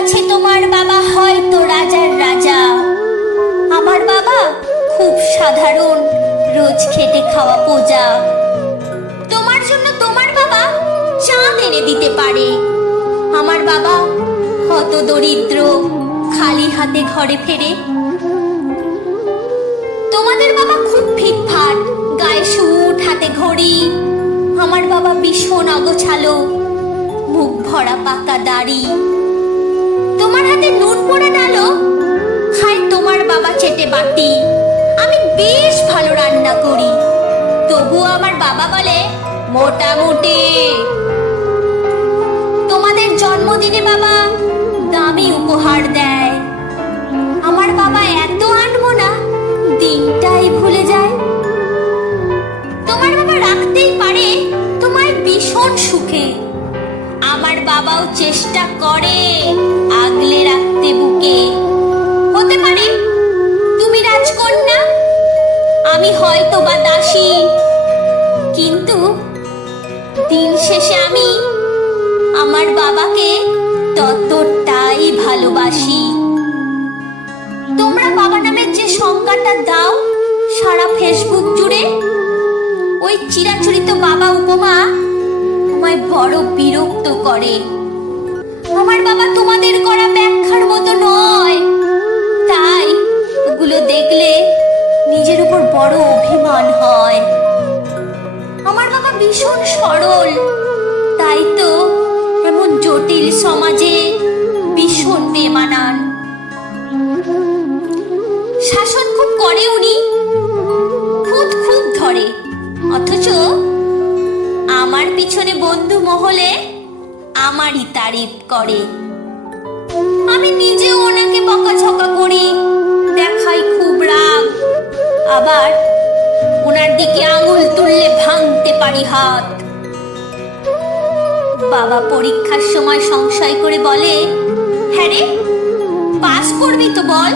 কাছে তোমার বাবা হয়তো রাজার রাজা, আমার বাবা খুব সাধারণ রোজ খেটে খাওয়া প্রজা। তোমার জন্য তোমার বাবা চাঁদ এনে দিতে পারে, আমার বাবা হত দরিদ্র, খালি হাতে ঘরে ফেরে। তোমাদের বাবা খুব ফিটফাট, গায়ে স্যুট, হাতে ঘড়ি, আমার বাবা ভীষণ অগোছালো, মুখ ভরা পাকা দাড়ি। তোমার হাতে নুন পোড়া ডালো খায় তোমার বাবা চেটে বাটি। আমি বেশ ভালো রান্না করি, তবুও আমার বাবা বলে মোটামুটি। তোমাদের জন্মদিনে বাবা দামি উপহার দেয়, আমার বাবা এত আনমনা দিনটাই ভুলে যায়। তোমার বাবা রাখতেই পারে তোমায় ভীষণ সুখে, আমার বাবাও চেষ্টা করে আগলে রাখতে বুকে। হতে পারে তুমি রাজকন্যা, আমি হয়তো বা দাসী, কিন্তু দিন শেষে আমি আমার বাবাকে ততটাই ভালোবাসি। তোমরা বাবা নামের যে সংজ্ঞাটা দাও সারা ফেসবুক জুড়ে, ওই চিরাচরিত বাবা উপমা আমায় বড় বিরক্ত করে। আমার বাবা তোমাদের করা ব্যাখ্যার মতো নয়, তাই ওগুলো দেখলে নিজের উপর বড় অভিমান হয়। আমার বাবা ভীষণ সরল, তাই তো এমন জটিল সমাজে ভীষণ বেমানান। শাসন খুব করে উনি, খুদ খুব ধরে, অথচ আমার পিছনে বন্ধু মহলে আমারই তারিফ করে। আমি নিজেও ওনাকে বকাঝকা করি, দেখাই খুব রাগ, আবার ওনার দিকে আঙুল তুললে ভাঙতে পারি হাত। বাবা পরীক্ষার সময় সংশয় করে বলে, হ্যাঁ রে পাস করবি তো বল।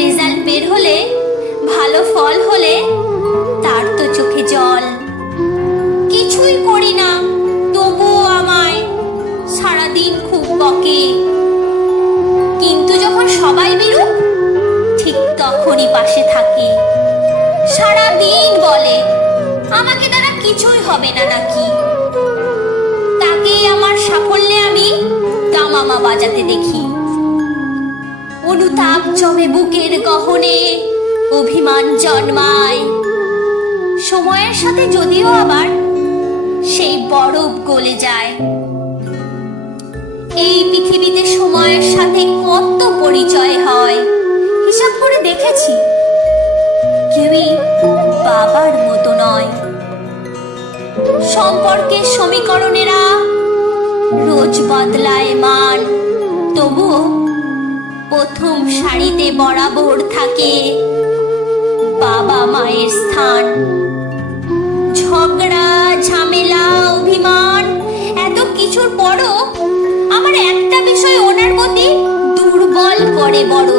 রেজাল্ট বের হলে, ভালো ফল হলে তার তো চোখে জল। কিছুই করি না, তবুও আমায় সারাদিন খুব বকে, কিন্তু যখন সবাই বিরূপ ঠিক তখনই পাশে থাকে। সারাদিন বলে আমাকে দ্বারা কিছুই হবে না নাকি, তাকেই আমার সাফল্যে আমি দামামা বাজাতে দেখি। অনুতাপ জমে বুকের গহনে, অভিমান জন্মায়, সময়ের সাথে যদিও আবার সেই বরফ গলে যায়। এই পৃথিবীতে সময়ের সাথে কত পরিচয় হয়, হিসাব করে দেখেছি, কেউই বাবার মতো নয়। সম্পর্কের সমীকরণেরা রোজ বদলায় মান, তবুও প্রথম সারিতে বরাবর থাকে বাবা মায়ের স্থান। ঝগড়া, ঝামেলা, অভিমান এত কিছুর পরও আমার একটা বিষয় ওনার প্রতি দুর্বল করে বড়,